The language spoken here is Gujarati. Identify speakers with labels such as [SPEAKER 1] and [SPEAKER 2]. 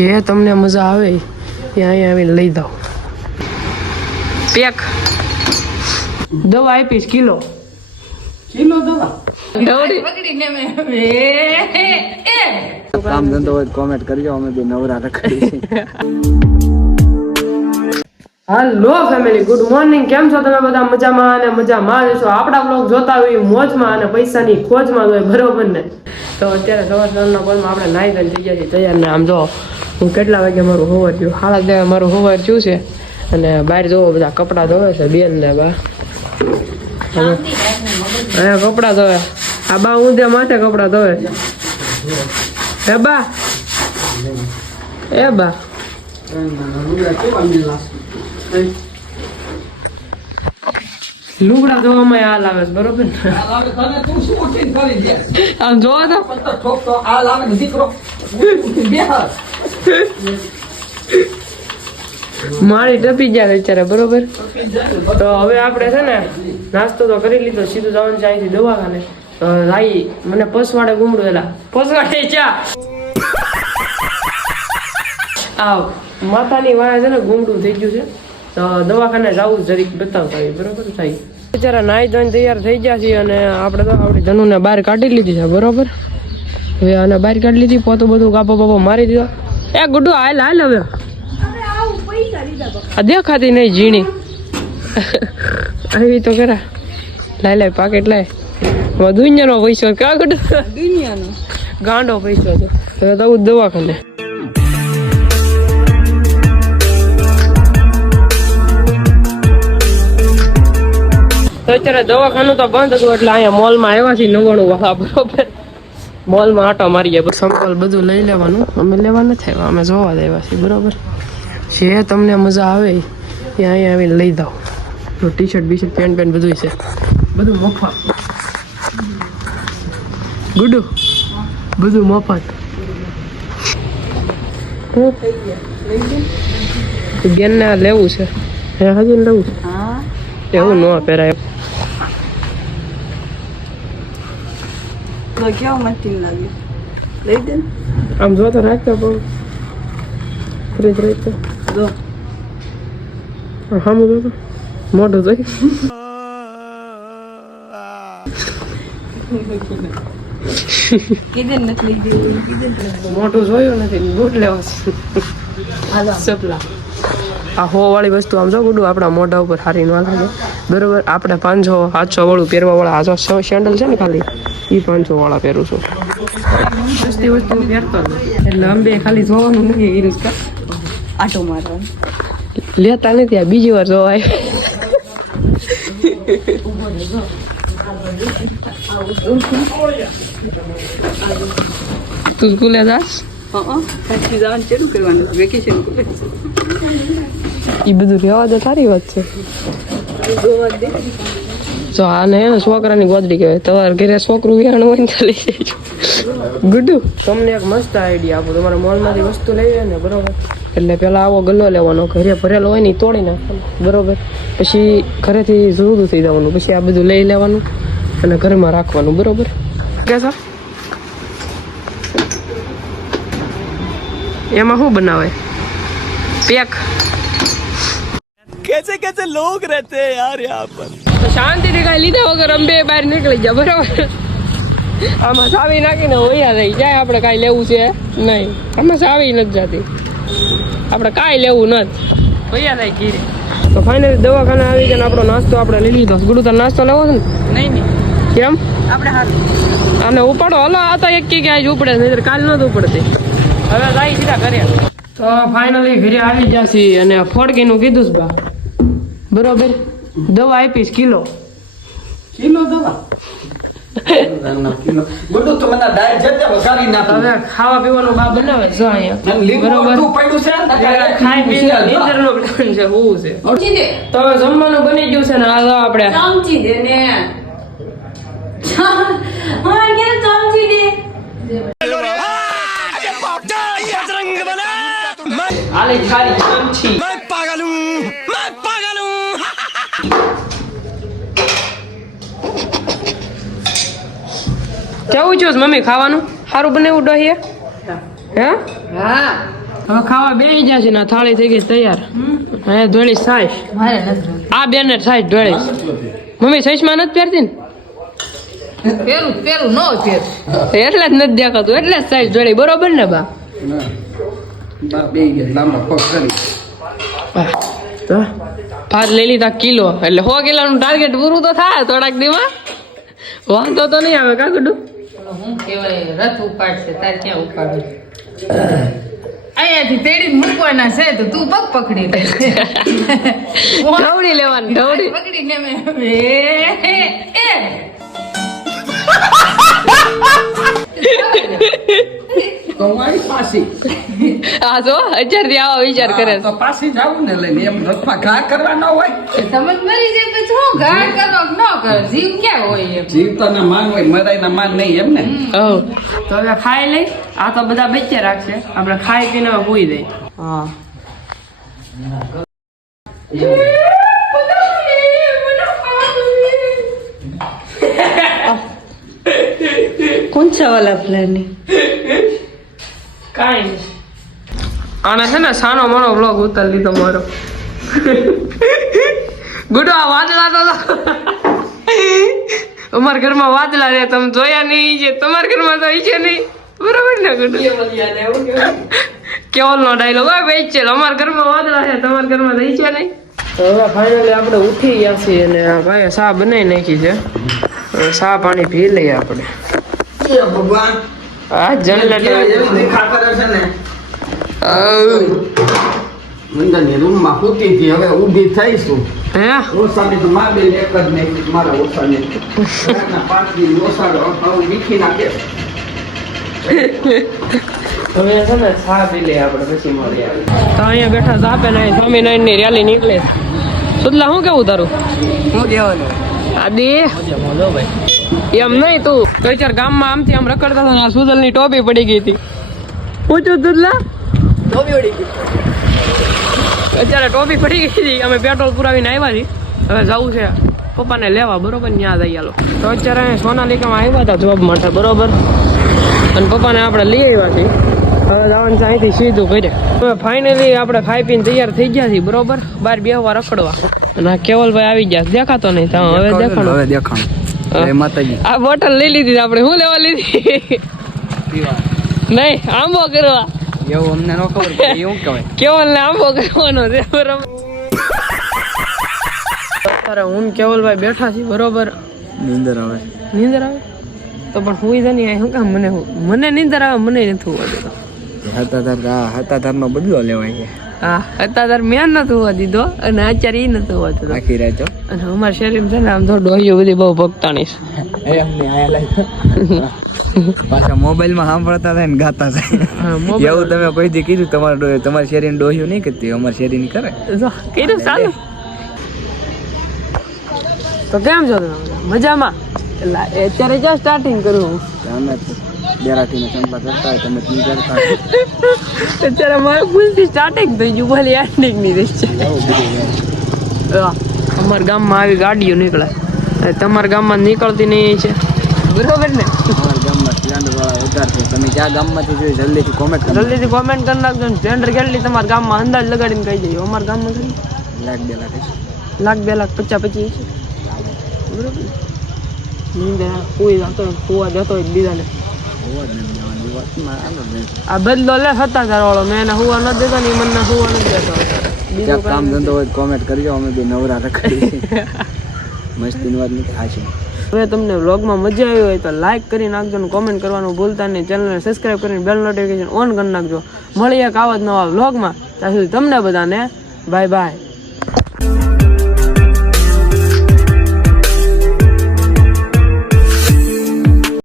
[SPEAKER 1] જે તમને મજા આવે એ. અહીંયા આવીને લઈ દઉં પેક. દવા આપીશ કિલો.
[SPEAKER 2] કિલો દવા?
[SPEAKER 3] કામ ધંધો હોય કોમેન્ટ કરજો અમે બે નવરા રખડી
[SPEAKER 1] હલો ફેમિલી ગુડ મોર્નિંગ કેમ છો તમે બધા? મજામાં અને મજામાં જ છો? આપણા બ્લોગ જોતા હોય મોજમાં અને પૈસાની ખોજમાં હોય બરોબર ને? તો અત્યારે સવાર સવારના પોલમાં આપણે નાઈ ધોઈને થઈ ગયા છીએ. તૈયાર ને આમ જો હું કેટલા વાગે મારું હોવર થયું? સાડા દે મારું હોવર થયું છે. અને બહાર જોવો બધા કપડાં ધોવે છે બેન ને બા. અહીંયા કપડાં ધોવે. આ બા ઊંધે માથે કપડાં ધોવે છે. હે બા? એ બા? લુગડા ધોવામાં હાલ આવે છે બરોબર આમ જોવા તો
[SPEAKER 2] દીકરો.
[SPEAKER 1] માળી ટપી ગયા અત્યારે, બરોબર? તો હવે આપણે છે ને, નાસ્તો તો કરી લીધો, સીધું જવાનું છે અહીંથી દવાખાને. લાઈ, મને પસવાડે ગુમડું એલા. પસવાડે ચા આવ, માથાની વાયા છે ને ગુમડું થઈ ગયું છે. તો દવાખાને જવું જરીક બતાવતા બરોબર? થાય. બિચારા નાઈ ધોઈને તૈયાર થઈ ગયા છીએ અને આપણે તો આપણી ધનુને બહાર કાઢી લીધી છે, બરોબર? હવે આને બહાર કાઢી લીધી, પોતું બધું કાપો બાપો મારી દીધો. એ ગુડુ હાલ હાલ હવે. આ દેખાતી નહીં ઝીણી. આવી તો કરા લાય લાય પાકેટ લાય. દુનિયાનો પૈસો ક્યાં ગુડુ?
[SPEAKER 4] દુનિયાનો.
[SPEAKER 1] ગાંડો પૈસો છે. હવે તો દવાખાને. તો અત્યારે દવાખાનું તો બંધ હતું એટલે અહીંયા મોલમાં આવ્યા છીએ નવાણું વાળા બરોબર. મોલમાં આટો મારીએ ગયા સંપલ બધું લઈ લેવાનું. અમે લેવા નથી આવ્યા અમે જોવા દેવા છીએ બરોબર? જે તમને મજા આવે એ અહીંયા આવીને લઈ જાઓ. T shirt B shirt pant pant બધું છે. બધું મફત. ગુડુ બધું મફત. ગેનને લેવું છે. હજુ લેવું છે?
[SPEAKER 4] હા.
[SPEAKER 1] એવું ન પહેરાય.
[SPEAKER 4] કેવો મસ્તી લાગે લઈ દે.
[SPEAKER 1] આમ જો તો રાખતા બહુ ફ્રીજ રાખતો
[SPEAKER 4] જો
[SPEAKER 1] સામું જો તો મોઢું જોઈ
[SPEAKER 4] કીધે નથી લઈ દેવું કીધે.
[SPEAKER 1] મોઢું જોયું નથી બૂટ લેવા સપલા આ હો વાળી વસ્તુ આમ જો ગુડું આપણા મોઢા ઉપર હારી ન લાગે બરોબર? આપણે પાંચસો સાતસો વાળું પહેરવા વાળા આ જો સેન્ડલ છે ને ખાલી? એ પાંચસો વાળા પહેરું છું. સસ્તી વસ્તુ પહેરતો એટલે અંબે ખાલી જોવાનું નથી એ રીત
[SPEAKER 4] આટો મારવાનો.
[SPEAKER 1] લેતા નથી આ બીજી વાર જોવાય. તું સ્કૂલે જાસ
[SPEAKER 4] જવાનું શરૂ કરવાનું વેકેશન
[SPEAKER 1] એ બધું રહેવા દે સારી વાત છે. જો આને હે ને છોકરાની ગોદડી કહેવાય. તમારે ઘરે છોકરું વિહાણું હોય ને ચાલી જાય ગુડુ. તમને એક મસ્ત આઈડિયા આપું. તમારે મોલમાંથી વસ્તુ લઈ જાય ને બરોબર. એટલે પેલા આવો ગલ્લો લેવાનો. ઘરે ભરેલો હોય ને તોડીને તોડી નાખવાનો. બરોબર. પછી ઘરેથી જુદું થઈ જવાનું. પછી આ બધું લઈ લેવાનું અને ઘરમાં રાખવાનું. બરોબર? કે સર એમાં શું બનાવે? પેક.
[SPEAKER 3] कैसे कैसे लोग रहते हैं यार यहाँ पर
[SPEAKER 1] તો શાંતિથી કાંઈ લીધા વગર અંબે બહાર નીકળી જા બરાબર આમાં સાવી નાખીને વયા રહી જાય આપણે કાંઈ લેવું છે નહીં આમાં સાવી નથી જતી આપણે કાંઈ લેવું નથી વયા રહી ગીરી તો ફાઇનલી દવાખાને આવી ગયા ને આપણો નાસ્તો આપણે લઈ લીધો ગુડુ તાર નાસ્તો લેવો છે ને
[SPEAKER 4] નહીં નહીં
[SPEAKER 1] કેમ
[SPEAKER 4] આપણે હાલ
[SPEAKER 1] અને ઉપાડો હલો આ તો એક કે આજ ઉપડે નહીં કાલ નતું ઉપડતી હવે જાય સીધા ઘરે તો ફાઇનલી ઘરે આવી જશે અને ફોડકીનું કીધું છે બા બરોબર દવા આપીશ કિલો
[SPEAKER 2] કિલો દવા
[SPEAKER 1] ખાવા પીવાનું બા બનાવે છે તો જમવાનું બની ગયું છે ને આ આપણે
[SPEAKER 4] ચમચી દે ને હા કે ચમચી દે
[SPEAKER 1] Ale Kari,
[SPEAKER 3] dam ci. Ma pagalu! Ma pagalu!
[SPEAKER 1] જવું જોસ મમ્મી ખાવાનું? સારું બને એવું ડોહીએ? હે?
[SPEAKER 4] હા.
[SPEAKER 1] હવે ખાવા બેસી જશે ને થાળી થઈ ગઈ તૈયાર. હે ધોળી સાઈશ આ બેને સાઈશ ધોળી. મમ્મી સાઈશમાં નથી પહેરતી ને?
[SPEAKER 4] પેલું પેલું ન પહેર
[SPEAKER 1] એટલે જ નથી દેખાતું એટલે જ સાઈઝ જોડે બરોબર ને બા?
[SPEAKER 2] બે લાંબા પગ કરી
[SPEAKER 1] ભાત લઈ લીધા કિલો. એટલે સો કિલોનું ટાર્ગેટ પૂરું તો થાય થોડાક દીમાં. વાંધો તો નહીં આવે કાકડું
[SPEAKER 4] હું કેવાય રથ ઉપાડશે તારે ક્યાં ઉપાડે? અહીંયાથી તેડી મૂકવાના છે તો તું પગ પકડી
[SPEAKER 1] ઢવડી લેવાની ઢવડી
[SPEAKER 4] પકડીને મેં.
[SPEAKER 2] તો હું આવી પાછી
[SPEAKER 1] આ જો હજાર થી આવા વિચાર કરે
[SPEAKER 2] તો પાછી જાવું ને લઈને એમ રથમાં ઘા કરવા ન હોય
[SPEAKER 4] સમજ મરી જાય પછી હું ઘાટ કરો કે ન કરો જીવ ક્યાં હોય એમ
[SPEAKER 2] જીવતાના માન હોય મરાયના માન નહીં એમ ને
[SPEAKER 1] હવ તો હવે ખાઈ લઈ આ તો બધા બચ્ચે રાખશે આપણે ખાઈ પીને હવે પૂઈ દઈ હા
[SPEAKER 5] कौन सा वाला प्लान है
[SPEAKER 1] કાંઈ નહીં. આને છે ને સાનો મનો બ્લોગ ઉતારી લીધો મારો. ગુડો આ વાદળા તો અમારા ઘરમાં વાદળા રે તમે જોયા નહીં છે તમારા ઘરમાં તો છે નહીં. બરાબર ને ગુડુ કેવલ નો ડાયલોગ હોય ભાઈ છે અમારા ઘરમાં વાદળા છે તમારા ઘરમાં તો છે નહીં. હવે ફાઇનલી આપણે ઉઠી ગયા છીએ અને આ ભાઈ સા બનાવી નાખી છે. સા પાણી પી લઈએ આપણે.
[SPEAKER 2] ભગવાન.
[SPEAKER 1] આ જનરેટર
[SPEAKER 2] એવી દેખાતા કરે છે ને મંદરની રૂમમાં સૂતી હતી હવે ઊભી થઈશું
[SPEAKER 1] હે?
[SPEAKER 2] ઓસાની તો માં બે એક જ નહીં મારા ઓસાને રાતના પાંચ દી ઓસાડો હવે વીખી નાખે
[SPEAKER 1] હવે છે ને ચા પી આપણે પછી મળીએ. તો અહીંયા બેઠા આપે ને સ્વામિનારાયણની રેલી નીકળે. સુદલા શું કેવું તારું?
[SPEAKER 3] શું દેવાનું
[SPEAKER 1] આદિ? એમ નહીં તું. તો ચાર ગામમાં આમથી આમ રખડતા હતા આ ની ટોપી પડી ગઈ હતી. પૂછું સુદલા અત્યારે ટોપી પડી ગઈ હતી. અમે પેટ્રોલ પુરાવીને આવ્યા છીએ. હવે જવું છે. પપ્પાને લેવા બરોબર? ત્યાં જઈ આલો. તો અત્યારે અહીંયા સોનાલિકામાં આવ્યા હતા જોબ માટે બરોબર? અને પપ્પાને આપણે લઈ આવ્યા છીએ. હવે જવાનું છે અહીંથી સીધું કરે હવે ફાઇનલી આપણે ખાઈ પીને તૈયાર થઈ ગયા છીએ બરોબર? બાર બેહવા રખડવા. અને કેવલભાઈ આવી ગયા દેખાતો નહીં. હવે દેખાણો
[SPEAKER 3] હવે દેખાણ જય માતાજી.
[SPEAKER 1] આ બોટલ લઈ લીધી આપણે. શું લેવા લીધી? નહીં આંબો કરવા.
[SPEAKER 3] એવું અમને ન ખબર એવું કહેવાય.
[SPEAKER 1] કેવલ ને આંબો કરવાનો છે બરોબર. અત્યારે હું કેવલભાઈ બેઠા છીએ બરોબર?
[SPEAKER 3] નીંદર આવે.
[SPEAKER 1] નીંદર આવે? તો પણ હું જ નહીં શું કામ મને મને નીંદર આવે મને નથી હોવા દેતો.
[SPEAKER 3] હતાધાર હતા હતાધારનો બદલો લેવાય છે.
[SPEAKER 1] હા અત્યારે દરમિયાન નથી હોવા દીધો અને અત્યારે એ નતો હોવા દીધો.
[SPEAKER 3] આખી રાત.
[SPEAKER 1] અને અમારા શરીર છે ને આમ તો ડોહીઓ બધી બહુ ભગતાણી છે.
[SPEAKER 3] એ અમને આયા લાય. પાછા મોબાઈલમાં સાંભળતા થાય ને ગાતા થાય. એવું તમે કોઈ દી કીધું તમારા તમારી શેરી ડોહ્યું નહીં કરતી અમારી શેરીની કરે.
[SPEAKER 1] કીધું ચાલુ. તો કેમ છો તમે? મજામાં? એટલે અત્યારે ક્યાં સ્ટાર્ટિંગ કરું હું
[SPEAKER 3] બેરાટીને સંપા કરતા હોય તમે તી કરતા.
[SPEAKER 1] અત્યારે મારે ભૂલથી સ્ટાર્ટિંગ થઈ ગયું ભલે એન્ડિંગની રહી છે. અમારા ગામમાં આવી ગાડીઓ નીકળે. તમારા ગામમાં નીકળતી નહીં છે. બરોબર ને?
[SPEAKER 3] અમારા ગામમાં સ્પ્લેન્ડર વાળા વધારે છે. તમે ક્યાં ગામમાંથી જોઈ જલ્દીથી કોમેન્ટ
[SPEAKER 1] જલ્દીથી કોમેન્ટ કરી નાખજો સ્પ્લેન્ડર કેટલી તમારા ગામમાં અંદાજ લગાડીને કહી દઈએ અમારા ગામમાં કેટલી?
[SPEAKER 3] લાખ બે લાખ
[SPEAKER 1] લાખ બે લાખ પચાસ પચીસ બરોબર કોઈ જતો હોય બીજાને આ બદલો લે હતા વાળો. મેં એને હુવા નથી દેતો ને મને હુવા નથી દેતો. બીજું
[SPEAKER 3] કામ ધંધો હોય કોમેન્ટ કરજો અમે બે નવરા રખડી મસ્તીની વાત નથી હાચી.
[SPEAKER 1] હવે તમને વ્લોગમાં મજા આવી હોય તો લાઈક કરી નાખજો ને કોમેન્ટ કરવાનું ભૂલતા નહીં. ચેનલને સબસ્ક્રાઈબ કરીને બેલ નોટિફિકેશન ઓન કરી નાખજો. મળીએ એક આવા જ નવા વ્લોગમાં. ત્યાં સુધી તમને બધાને બાય બાય